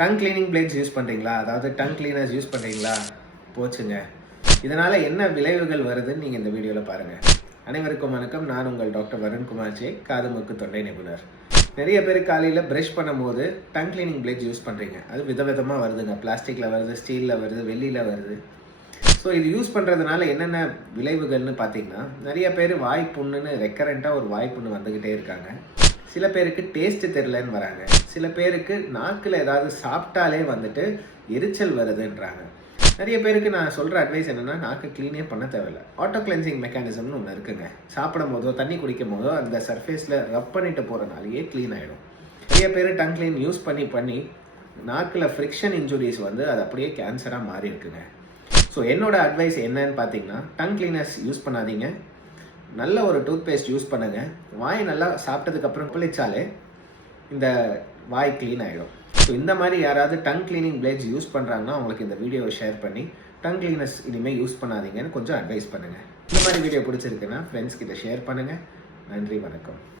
Tongue cleaning plates use பண்ணுறீங்களா? அதாவது tongue cleaners use பண்ணுறீங்களா? போச்சுங்க. இதனால் என்ன விளைவுகள் வருதுன்னு நீங்கள் இந்த வீடியோவில் பாருங்கள். அனைவருக்கும் வணக்கம். நான் உங்கள் டாக்டர் வருண்குமார் ஜே, காது மூக்கு தொண்டை நிபுணர். நிறைய பேர் காலையில் ப்ரஷ் பண்ணும்போது டங் கிளீனிங் பிளேட்ஸ் யூஸ் பண்ணுறீங்க. அது விதவிதமாக வருதுங்க. பிளாஸ்டிக்கில் வருது, ஸ்டீலில் வருது, வெள்ளியில் வருது. ஸோ இது யூஸ் பண்ணுறதுனால என்னென்ன விளைவுகள்னு பார்த்தீங்கன்னா, நிறைய பேர் வாய் புண்ணுன்னு ரெக்கரண்ட்டாக ஒரு வாய் புண்ணு வந்துக்கிட்டே இருக்காங்க. சில பேருக்கு டேஸ்ட்டு தெரிலன்னு வராங்க. சில பேருக்கு நாக்கில் ஏதாவது சாப்பிட்டாலே வந்துட்டு எரிச்சல் வருதுன்றாங்க. நிறைய பேருக்கு நான் சொல்கிற அட்வைஸ் என்னென்னா, நாக்கு க்ளீனே பண்ண தேவையில்லை. ஆட்டோ கிளென்சிங் மெக்கானிசம்னு ஒன்று இருக்குங்க. சாப்பிடும் போதோ தண்ணி குடிக்கும் போதோ அந்த சர்ஃபேஸில் ரப் பண்ணிட்டு போகிறனாலேயே க்ளீன் ஆகிடும். நிறைய பேர் டங் க்ளீன் யூஸ் பண்ணி நாக்கில் ஃப்ரிக்ஷன் இன்ஜுரிஸ் வந்து அது அப்படியே கேன்சராக மாறி இருக்குங்க. ஸோ என்னோட அட்வைஸ் என்னன்னு பார்த்தீங்கன்னா, டங் கிளீனர்ஸ் யூஸ் பண்ணாதீங்க. நல்ல ஒரு டூத் பேஸ்ட் யூஸ் பண்ணுங்கள். வாய் நல்லா சாப்பிட்டதுக்கப்புறம் குளிச்சாலே இந்த வாய் க்ளீன் ஆகிடும். ஸோ இந்த மாதிரி யாராவது டங் கிளீனிங் பிளேட்ஸ் யூஸ் பண்ணுறாங்கன்னா அவங்களுக்கு இந்த வீடியோவை ஷேர் பண்ணி டங் கிளீனர்ஸ் இனிமேல் யூஸ் பண்ணாதீங்கன்னு கொஞ்சம் அட்வைஸ் பண்ணுங்கள். இந்த மாதிரி வீடியோ பிடிச்சிருக்குன்னா ஃப்ரெண்ட்ஸ் கிட்ட ஷேர் பண்ணுங்கள். நன்றி, வணக்கம்.